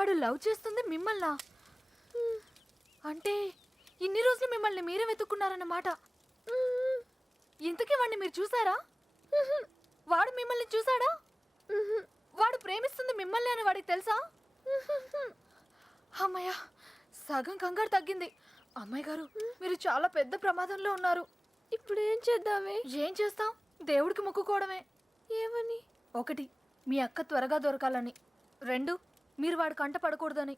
వాడు లవ్ చేస్తుంది మిమ్మల్నా? అంటే ఇన్ని రోజులు మిమ్మల్ని మీరే వెతుక్కున్నారన్నమాట. ఇంతకీ వాడిని మీరు చూసారా? వాడు మిమ్మల్ని చూసాడా? వాడు ప్రేమిస్తుంది మిమ్మల్ని అని వాడికి తెలుసా? అమ్మయ్య, సగం కంగారు తగ్గింది. అమ్మాయి గారు, మీరు చాలా పెద్ద ప్రమాదంలో ఉన్నారు. ఇప్పుడు ఏం చేద్దామే? ఏం చేస్తాం? దేవుడికి మొక్కుకోవడమే. ఏమని? 1, మీ అక్క త్వరగా దొరకాలని. 2, మీరు వాడి కంట పడకూడదని.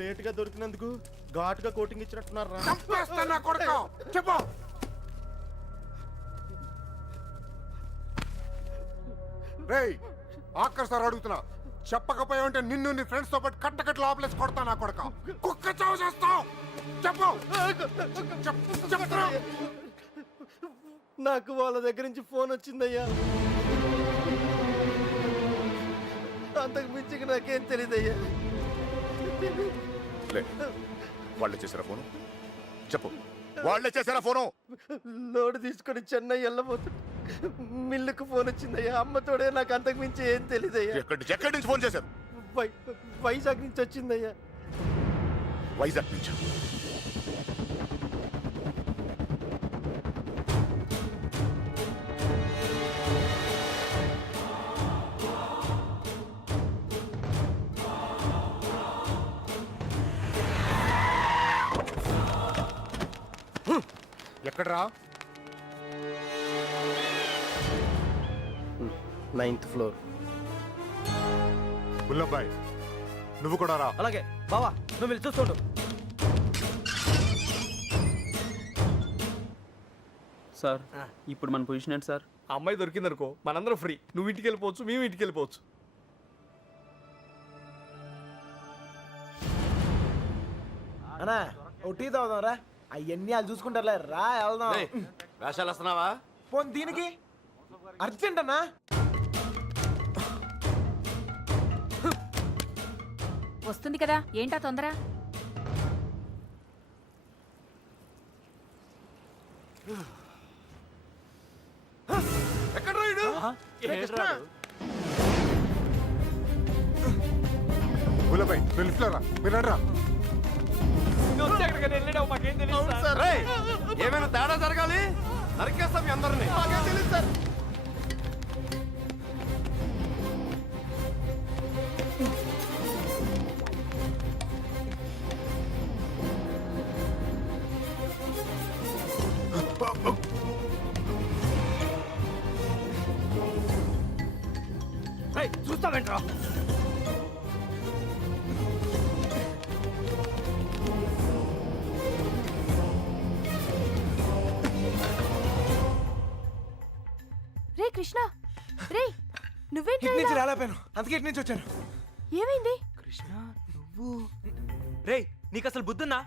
లేట్ గా దొరికినందుకు ఘాటుగా కోటింగ్ ఇచ్చినట్టున్నారు. చెప్పు. రేయ్, ఆఖరి సార్ అడుగుతున్నా, చెప్పకపోయావంటే నిన్ను నీ ఫ్రెండ్స్ తో పాటు కట్టకట్టు లోపలేసి కొడతా నా కొడక. కుక్క చావు చేస్తావు. చెప్పు. చెప్తున్నా. నాకు వాళ్ళ దగ్గర నుంచి ఫోన్ వచ్చిందయ్యా. అంతకు మించి నాకేం తెలియదయ్యా. వాళ్ళే చేశారా ఫోను? చెప్పు, వాళ్ళే చేశారా ఫోను? లోడ్ తీసుకొని చెన్నై వెళ్ళబోతుంటే మిల్లుకు ఫోన్ వచ్చిందయ్యా. అమ్మతోడే, నాకు అంతకు మించి ఏం తెలియదయ్యా. ఎక్కడి నుంచి ఫోన్ చేశారు? వైజాగ్ నుంచి వచ్చిందయ్యా. వైజాగ్ నుంచి? ఎక్కడరా? 9th floor. బుల్లబ్బాయ్, నువ్వు కూడా రా. అలాగే బావా, నువ్వు వెళ్ళి చూస్తుండు. సార్, ఇప్పుడు మన పొజిషన్ ఏంటి సార్? అమ్మాయి దొరికిందనుకో మనందరం ఫ్రీ. నువ్వు ఇంటికి వెళ్ళిపోవచ్చు, మేము ఇంటికి వెళ్ళిపోవచ్చు. అన్నా ఓ టీ తాగుదాం రా. అవన్నీ వాళ్ళు చూసుకుంటారులే, రా వెళ్దాం. వేషాలు వస్తున్నావా? పోనీ దీనికి అర్జెంట్ అన్నా. వస్తుంది కదా, ఏంటా తొందర? ఎక్కడ రాయుడు? బుల్లబ్బాయ్, నువ్వు లిఫ్ట్ లో రా. మీరు రా. ఏమైనా తేడా జరగాలి, నరికేస్తాం మీ అందరినీ. తెలియదు సార్. చూస్తావేంట్రా? రే కృష్ణ, రే నువ్వేంటి? ఇటు నుంచి రాలేపోయాను, అందుకే ఇటు నుంచి వచ్చాను. ఏమైంది? కృష్ణ, నువ్వు రేయ్, నీకు అసలు బుద్ధున్నా?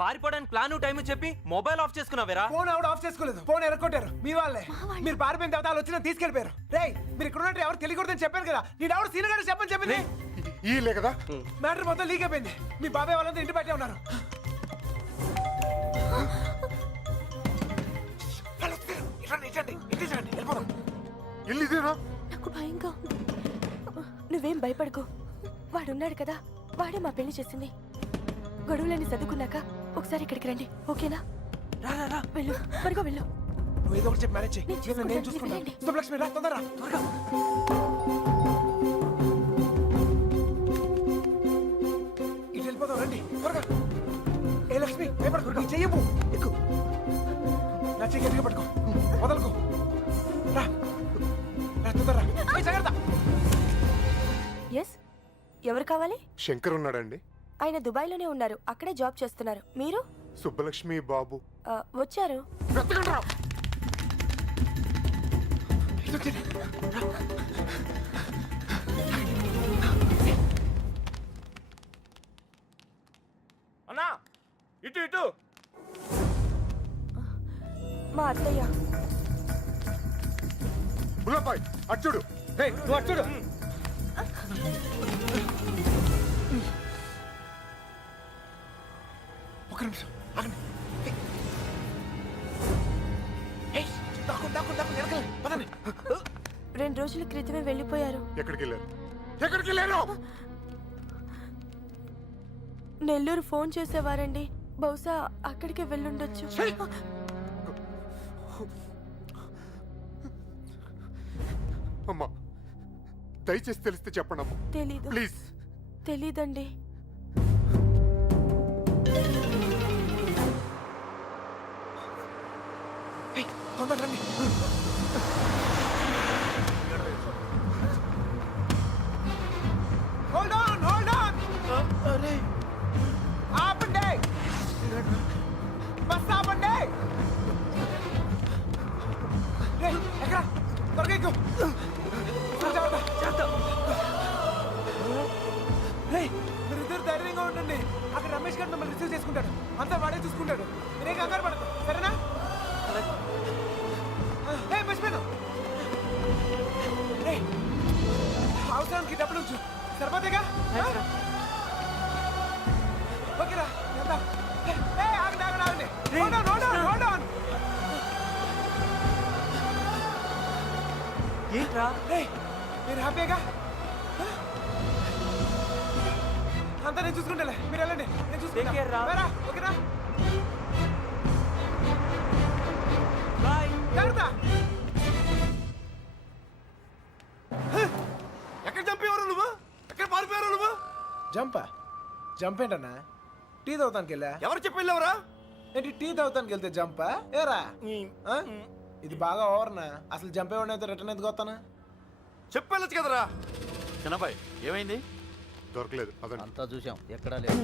పారిపోవడానికి ప్లాన్ టైం చెప్పి మొబైల్ ఆఫ్ చేసుకున్నావేరా? ఫోన్ ఆవిడ ఆఫ్ చేసుకోలేదు, ఫోన్ ఎరగొట్టారు మీ వాళ్ళే. మీరు పారిపోయిన తర్వాత వాళ్ళు వచ్చి తీసుకెళ్ళిపోయారు. రేయ్, మీరు ఇక్కడ ఉన్నట్టు ఎవరు తెలియకూడదని చెప్పాను కదా. నేను ఎవరు సీనియర్ గారు చెప్పని చెప్పింది. ఈలే కదా మ్యాటర్ మొత్తం లీక్ అయిపోయింది. మీ బాబాయ్ వాళ్ళంతా ఇంటి బయటే ఉన్నారు. ఇల్లు ఇదేనా? నాకు భయంగా ఉంది. నువ్వేం భయపడకు, వాడున్నాడు కదా, వాడే మా పెళ్లి చేసింది. గొడవలన్నీ చదువుకున్నాక ఒకసారి ఇక్కడికి రండి, ఓకేనా? వెళ్ళు, త్వరగా వెళ్ళు. నువ్వు ఏదో ఒకటి చెప్పి మ్యారేజ్ చేయి. నేను చూసుకుంటాను. వెళ్ళండి. శుభలక్ష్మి రా, తొందరగా త్వరగా. ఇటు వెళ్ళిపోదాం, రండి త్వరగా. ఏ లక్ష్మి, భయపడకు, నీ చెయ్యము ఎక్కువ. నా చెయ్యి గట్టిగా పట్టుకో, వదలకు. రా రా, తొందరగా. జాగ్రత్త. ఎస్, ఎవరు కావాలి? శంకర్ ఉన్నాడండి. ఆయన దుబాయ్లోనే ఉన్నారు, అక్కడే జాబ్ చేస్తున్నారు. మీరు? సుబ్బలక్ష్మి బాబు వచ్చారు. వెతకండి రా. అన్నా, ఇటు ఇటు. మా అత్తయ్య. బుల్లబ్బాయ్, అచ్చుడు. నువ్వు అచ్చుడు. ఆగండి. ఏయ్, దాక్కోండి, వెనకాల, పదండి. 2 రోజుల క్రితమే వెళ్ళిపోయారు. ఎక్కడికి వెళ్ళారు? ఎక్కడికి వెళ్ళారు? నెల్లూరు ఫోన్ చేసేవారండి. బహుశా అక్కడికే వెళ్ళుండొచ్చు. అమ్మా దయచేసి తెలిస్తే చెప్పండి అమ్మా తెలీదు. ప్లీజ్. తెలీదండి. ఏయ్, తొందరగా రండి. Hold on, hold on. ఆపండి. బస్ ఆపండి. రేయ్, ఎక్కడ? త్వరగా ఎక్కు. జాగ్రత్త. రేయ్, మీరిద్దరు ధైర్యంగా ఉండండి. అక్కడ రమేష్ గారు మిమ్మల్ని రిసీవ్ చేసుకుంటాడు. అంతా వాడే చూసుకుంటాడు. మీరేం కంగారు పడదు, సరేనా? ఏయ్, మర్చిపోయాను. రేయ్, అవసరానికి డబ్బులు ఉంచు. సరిపోతేగా? ఓకేరా, వెళ్దాం. ఆగండి. Hold on. ఏంట్రా? రేయ్, మీరు హ్యాపీగా? అంతా నేను చూసుకుంటాలే, మీరు వెళ్ళండి, నేను Take care రా. చూసుకుంటా. ఓకేనా? బాయ్. జాగ్రత్త. ఎక్కడ చంపేవారు నువ్వు? ఎక్కడ పారిపోయారు నువ్వు? జంప్ ఏంటన్నా? టీ తాగుతానికి వెళ్ళా. ఎవరు చెప్పి వెళ్ళావురా? ఏంటి టీ తాగుతానికి వెళ్తే జంపా? ఏరా ఆ? ఇది బాగా ఓవర్నా? అసలు జంపేవాడిని అయితే రిటర్న్ ఎందుకు వస్తానా? చెప్పి వెళ్ళొచ్చు కదరా. చిన్నబాయ్ ఏమైంది? దొరకలేదు అదండి. అంతా చూసాం, ఎక్కడా లేదు.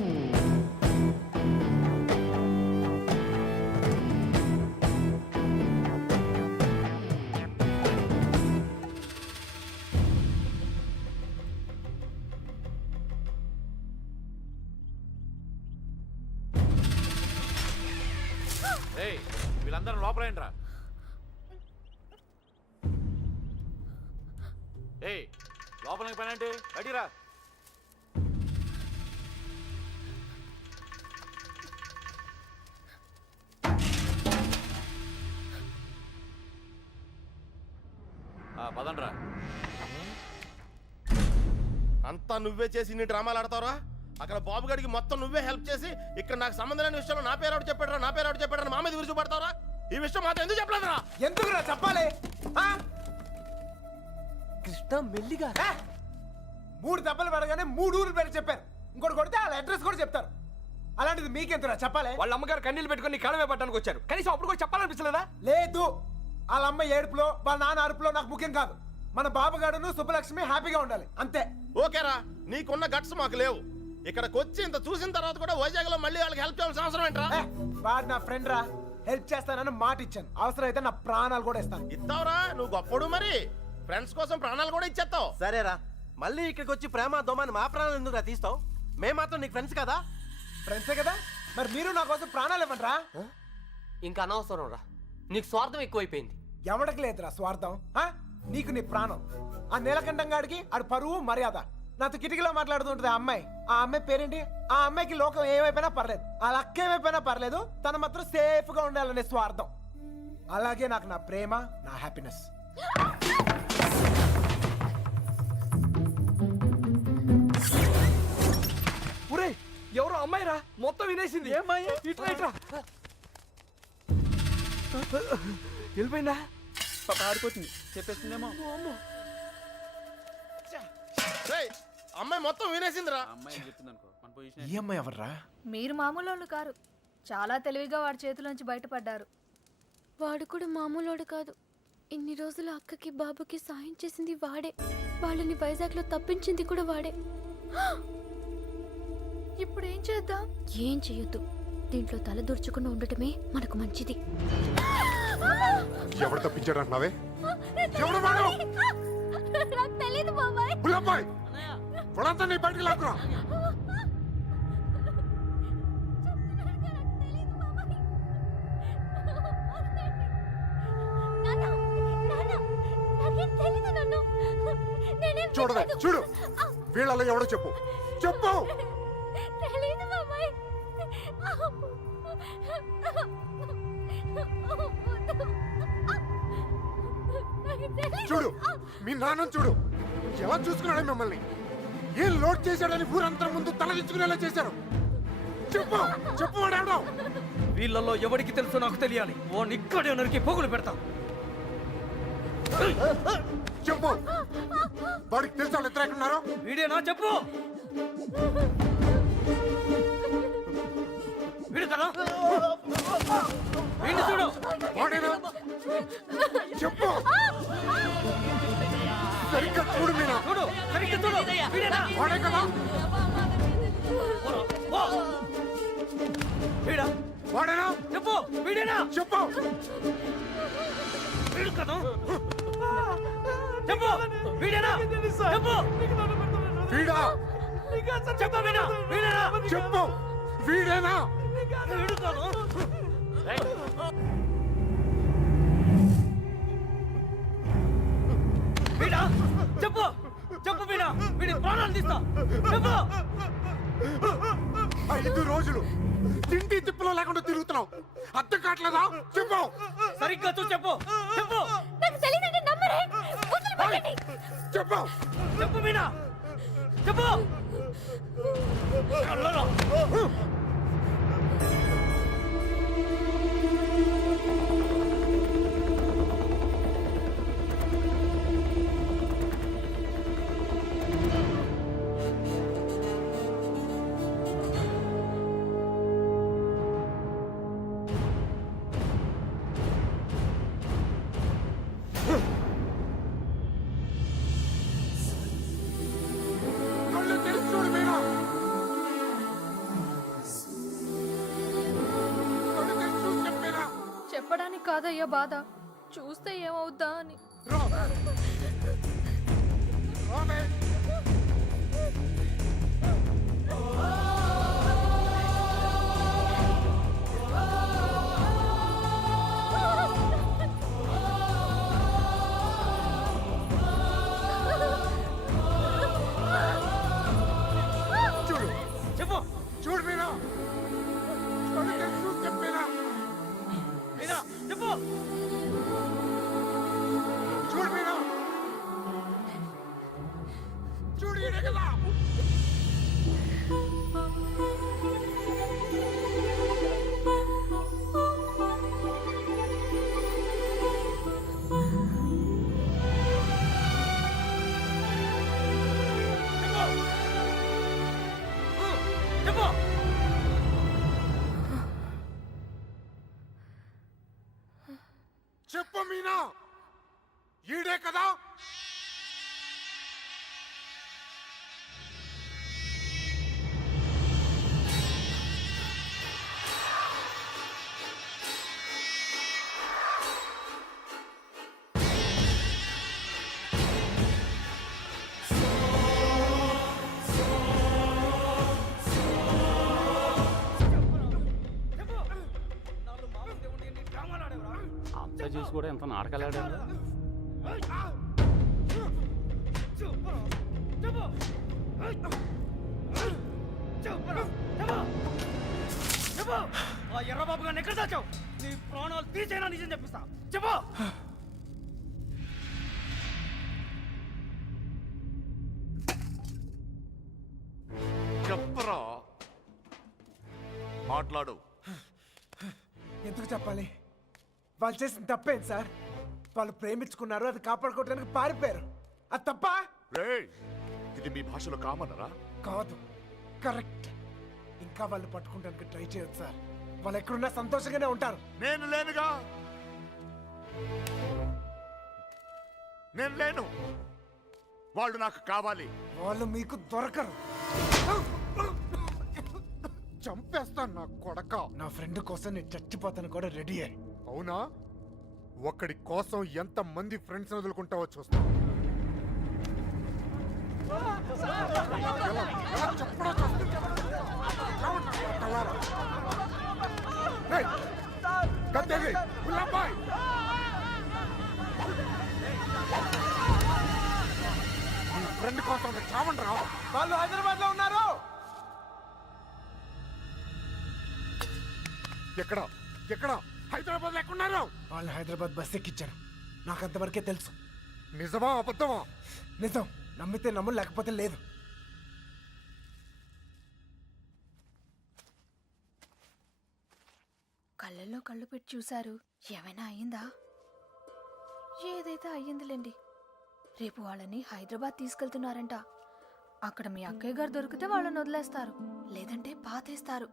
ఏయ్, వీళ్ళందరూ లోపలేంట్రా. ఏయ్, లోపలికి పని అంటే బయటిరా. పదండ్రా. అంతా నువ్వే చేసి ఇన్ని డ్రామాలు ఆడతావురా? అక్కడ బాబు గడికి మొత్తం నువ్వే హెల్ప్ చేసి ఇక్కడ నాకు సంబంధం లేని విషయంలో నా పేరు చెప్పాడు మా మీద విరుచు పడతావురా? ఈ విషయం మాతో ఎందుకు చెప్పలేదురా? ఎందుకురా చెప్పాలి? ఆ? కృష్ణ మెల్లిగా. 3 దెబ్బలు పడగానే 3 ఊర్లు పేరు చెప్పారు. ఇంకోటి కొడితే వాళ్ళ అడ్రస్ కూడా చెప్తారు. అలాంటిది మీకెందుకురా చెప్పాలి? వాళ్ళ అమ్మగారు కన్నీళ్ళు పెట్టుకొని నీ కాళ్ళమే పట్టడానికి వచ్చారు. కనీసం అప్పుడు కూడా చెప్పాలనిపించలేదా? లేదు, వాళ్ళ అమ్మ ఏడుపులో వాళ్ళ నాన్న అరుపులో నాకు ముఖ్యం కాదు. మన బాబుగాడును సుబ్బలక్ష్మి హ్యాపీగా ఉండాలి, అంతే. ఓకేరా, నీకున్న గట్స్ మాకు లేవు. ఇక్కడికి వచ్చి ఇంత చూసిన తర్వాత కూడా వైజాగ్ లో మళ్ళీ వాళ్ళకి హెల్ప్ చేయాల్సిన అవసరం ఏంట్రా? వాడు నా ఫ్రెండ్ రా, హెల్ప్ చేస్తానని మాట ఇచ్చాను. అవసరం అయితే నా ప్రాణాలు కూడా ఇస్తాను. ఇస్తావురా, నువ్వు గొప్పడు. మరి ఫ్రెండ్స్ కోసం ప్రాణాలు కూడా ఇచ్చేస్తావు. సరేరా, మళ్ళీ ఇక్కడికి వచ్చి ప్రేమ దోమని మా ప్రాణాలు ఎందుకు తీస్తావు? మేము మాత్రం నీకు ఫ్రెండ్స్ కదా. ఫ్రెండ్సే కదా, మరి మీరు నా కోసం ప్రాణాలు ఇవ్వండి రా. ఇంకా అనవసరం రా, నీకు స్వార్థం ఎక్కువైపోయింది. ఎవడికి లేదురా స్వార్థం. నీకు నీ ప్రాణం. ఆ నీలకంఠం గాడికి ఆడు పరువు మర్యాద. నాతో కిటికీలో మాట్లాడుతుంటది ఆ అమ్మాయి. ఆ అమ్మాయి పేరేంటి? ఆ అమ్మాయికి లోకం ఏమైపోయినా పర్లేదు, ఆ లక్క ఏమైపోయినా పర్లేదు, తను మాత్రం సేఫ్ గా ఉండాలనే స్వార్థం. అలాగే నాకు నా ప్రేమ, నా హ్యాపీనెస్. ఒరే, ఎవరో అమ్మాయిరా, మొత్తం వినేసింది. ఏమ్మాయి? ఇట్లా వెళ్ళిపోయిందా? పారిపోతుంది, చెప్పేస్తుందేమో. రేయ్, అమ్మాయి మొత్తం వినేసిందిరా. ఈ అమ్మాయి ఎవర్రా? మీరు మామూలు వాళ్ళు కారు. చాలా తెలివిగా వాడి చేతిలోంచి బయటపడ్డారు. వాడు కూడా మామూలోడు కాదు. ఇన్ని రోజులు అక్కకి బాబుకి సాయం చేసింది వాడే. వాళ్ళని వైజాగ్లో తప్పించింది కూడా వాడే. ఇప్పుడు ఏం చేద్దాం? ఏం చెయ్యొద్దు. దీంట్లో తల దూర్చకుండా ఉండటమే మనకు మంచిది. ఎవరు తప్పించాడు అంటున్నావే? ఎవడు వాడు? నాకు తెలీదు బాబాయ్. బుల్లబ్బాయ్, వాడంతా నీ బయటికి లాక్కురా. చూడవే, చూడు, వీళ్ళలో ఎవడో చెప్పు. చూడు మీ నాన్న చూడు ఎలా చూసుకున్నాడు మిమ్మల్ని ఏం లోడ్ చేశాడని ఊరంతా ముందు తలదించుకునేలా చేశారు. చెప్పు చెప్పు వాడు వీళ్ళల్లో ఎవరికి తెలుసో నాకు తెలియాలి. వాడిని ఇక్కడే నరికి పోగులు పెడతా. చెప్పు వాడికి తెలుసా వాళ్ళు ఇద్దరు ఎక్కడున్నారో? వీడేనా చెప్పు. వీడు కదా వీడిని చూడు. వాడేనా చెప్పు సరిగ్గా చూడు మీనా చూడు సరిగ్గా చూడు. వీడేనా వాడే కదా వీడా వాడేనా చెప్పు. వీడేనా చెప్పు వీడు కదా చెప్పు. వీడేనా చెప్పు. వీడా చెప్పు వీడా. వీడేనా చెప్పు వీడేనా వీడు కదా. వీడా చెప్పు. చెప్పు వీడా. వీడి ప్రాణాలు తీస్తా. చెప్పు. 5 రోజులు తిండి తిప్పులో లేకుండా తిరుగుతున్నావు అర్థం కావట్లేదా? చెప్పు సరిగ్గా చూసి చెప్పు. చెప్పు. నాకు తెలియదంటే నమ్మరే. వదిలిపెట్టండి. చెప్పు చెప్పు మీనా. చెప్పు. అల్లరా. కళ్ళు తెరిచి చూడు మీనా కళ్ళు తెరిచి చూసి చెప్పేనా చెప్పడానికి కాదయ్యా బాధ, చూస్తే ఏమవుద్దా అని. రామే చూడు చెప్పు. చూడు మీనా కళ్ళు తెరిచి చూసి చెప్పేనా మీనా చెప్పు. చూడు మీనా చూడు ఈడే కదా చెప్పు. చెప్పు మీనా ఈడే కదా అంతా చూసి కూడా ఎంత నాటకాలాడాడు. ఆ ఎర్రబాబు గారిని ఎక్కడ దాచావు? నీ ప్రాణాలు తీసేనా నిజం చెప్పిస్తా. చెప్పు. చెప్పరా మాట్లాడు. ఎందుకు చెప్పాలి? వాళ్ళు చేసిన తప్పేంటి సార్? వాళ్ళు ప్రేమించుకున్నారు, అది కాపాడుకోవడానికి పారిపోయారు. అది తప్ప రేయ్ ఇది మీ భాషలో కామనరా? కాదు, కరెక్ట్. ఇంకా వాళ్ళు పట్టుకోవడానికి ట్రై చేయొచ్చు సార్. వాళ్ళు ఎక్కడున్నా సంతోషంగానే ఉంటారు. నేను లేనుగా. నేను లేను. వాళ్ళు నాకు కావాలి. వాళ్ళు మీకు దొరకరు. చంపేస్తాను నా కొడక. నా ఫ్రెండ్ కోసం నేను చచ్చిపోతాను కూడా రెడీ అయ్యి. అవునా? ఒక్కడి కోసం ఎంత మంది ఫ్రెండ్స్ వదులుకుంటావో చూస్తా. ఎలా చెప్పడో చూస్తా. చావండి నా కొడకల్లారా. రేయ్, కత్తేది, గులాబాయ్. మీ ఫ్రెండ్ కోసం చావండి రా. వాళ్ళు హైదరాబాద్ లో ఉన్నారు. ఎక్కడ ఎక్కడ హైదరాబాద్ ఎక్కడున్నారు? వాళ్ళని హైదరాబాద్ బస్ ఎక్కించాను. నాకు అంతవరకే తెలుసు. నిజమా అబద్ధమా? నిజం. నమ్మితే నమ్ము, లేకపోతే లేదు. కళ్ళల్లో కళ్ళు పెట్టి చూశారు. ఏమైనా అయ్యిందా? ఏదైతే అయ్యిందిలేండి. రేపు వాళ్ళని హైదరాబాద్ తీసుకెళ్తున్నారంట. అక్కడ మీ అక్కయ్య గారు దొరికితే వాళ్ళని వదిలేస్తారు, లేదంటే పాతేస్తారు.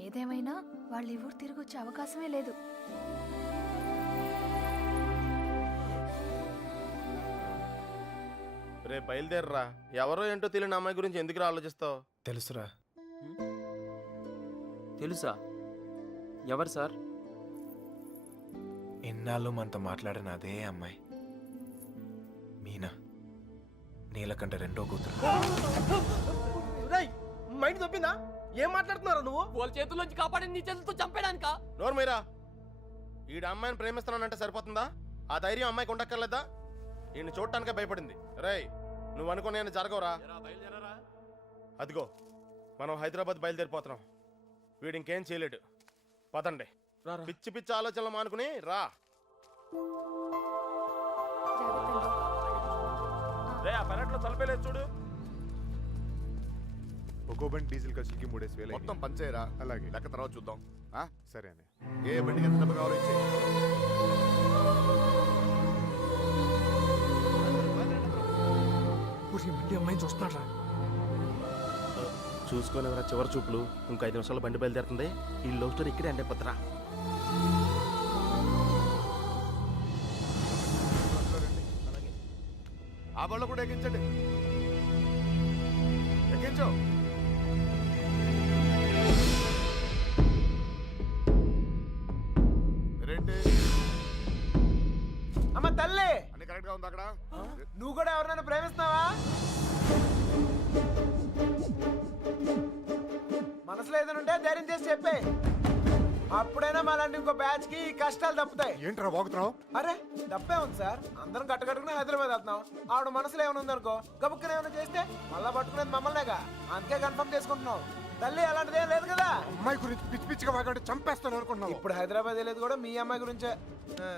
ఏదేమైనా వాళ్ళు ఈ ఊరు తిరిగి వచ్చే అవకాశమే లేదు. రే బయలుదేరరా. ఎవరో ఏంటో తెలియని అమ్మాయి గురించి ఎందుకు ఆలోచిస్తావు? తెలుసురా. తెలుసా? ఎవరు సార్? ఎన్నాళ్ళు మనతో మాట్లాడిన అదే అమ్మాయి, మీనా. నీలకంఠ రెండో కూతురు. మైండ్ తప్పిందా? ఏం మాట్లాడుతున్నారా నువ్వు? వాళ్ళ చేతుల్లోంచి కాపాడి నీ చేతులతో చంపేడానికా? నోరు మీరా. ఈడ అమ్మాయిని ప్రేమిస్తున్నానంటే సరిపోతుందా? ఆ ధైర్యం అమ్మాయికి ఉండక్కర్లేదా? ఈయన చూడటానికే భయపడింది. రేయ్, నువ్వు అనుకునే జరగవురా. అదిగో మనం హైదరాబాద్ బయలుదేరిపోతున్నాం. వీడు ఇంకేం చేయలేడు. పదండి. పిచ్చి పిచ్చి ఆలోచనలు మానుకుని రా. రే, ఆ పెరట్లో తలపేలేదు చూడు. ఒక్కో బండి డీజిల్ ఖర్చులకి 3,000 మొత్తం పంచేరా. అలాగే. లెక్క తర్వాత చూద్దాం. సరే అని. ఏ బండికి ఎంత డబ్బు కావాలో ఇచ్చేయ్. అమ్మాయిని చూస్తున్నాడు. చూసుకోలేవరా చివరి చూపులు. ఇంకో 5 నిమిషాలు బండి బయలుదేరుతుంది. ఈ లవ్ స్టోరీ ఇక్కడే అంటే పత్రా. ఆ బళ్ళు కూడా ఎక్కించండి. ఎక్కించు. రెండే అమ్మ తల్లి, అన్ని కరెక్ట్ గా ఉంది అక్కడ. నువ్వు కూడా ఎవరినైనా ప్రేమిస్తున్నావా? మనసులో ఏదైనా ఉంటే ధైర్యం చేసి చెప్పే. అప్పుడైనా మళ్ళీ ఇంకో బ్యాచ్ కి ఈ కష్టాలు తప్పుతాయి. ఏంట్రా వాగుతున్నావు? అరే తప్పే ఉంది సార్. అందరం కట్టకట్టుకుని హైదరాబాద్ వెళ్తున్నాం. ఆవిడ మనసులో ఏమైనా ఉందనుకో, గబుక్కున ఏమైనా చేస్తే మళ్ళా పట్టుకునేది మమ్మల్నేగా. అందుకే కన్ఫర్మ్ చేసుకుంటున్నాం. తల్లి అలాంటిది ఏం లేదు కదా. అమ్మాయి గురించి పిచ్చి పిచ్చిగా వాగంటే చంపేస్తాను అనుకున్నావు. ఇప్పుడు హైదరాబాద్ వెళ్ళేది కూడా మీ అమ్మాయి గురించే. ఆ.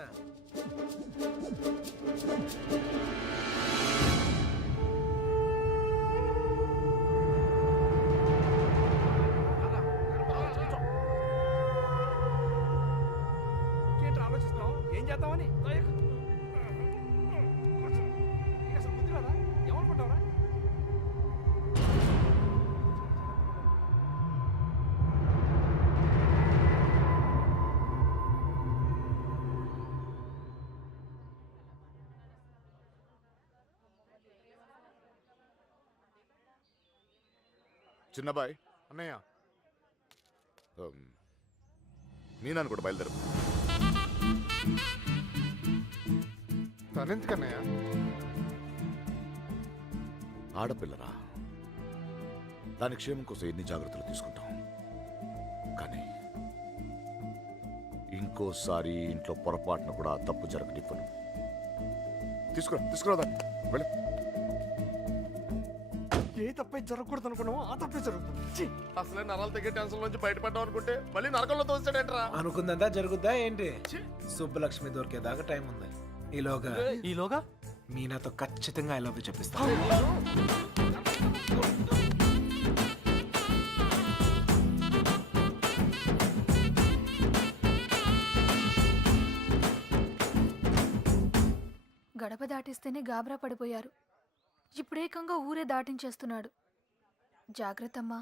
ఏంటి ఆలోచిస్తున్నావు? ఏం చేద్దామని? అసలు బుద్ధి రాదా? ఏమనుకుంటావురా? చిన్నబాయ్, అన్నయ్య, మీనాను కూడా బయలుదేరు. తనెందుకన్నయ్య? ఆడపిల్లరా, దాని క్షేమం కోసం ఎన్ని జాగ్రత్తలు తీసుకుంటాం. కానీ ఇంకోసారి ఇంట్లో పొరపాటున కూడా ఆ తప్పు జరగనివ్వను. తీసుకురా వెళ్ళి. ఏ తప్పే జరగకూడదు అనుకున్నావో ఆ తప్పే జరుగుతుంది. అసలే నరాలు తెగే టెన్షన్ నుంచి బయటపడ్డాం అనుకుంటే మళ్ళీ నరకంలో తోస్తాడేంట్రా. అనుకుందంతా జరుగుద్దా ఏంటి? సుబ్బలక్ష్మి దొరికేదాకా టైం ఉంది. ఈలోగా మీనాతో ఖచ్చితంగా ఐ లవ్ యూ చెప్పిస్తా. గడప దాటిస్తేనే గాబరా పడిపోయారు. ఇప్పుడేకంగా ఊరే దాటించేస్తున్నాడు. జాగ్రత్తమ్మా.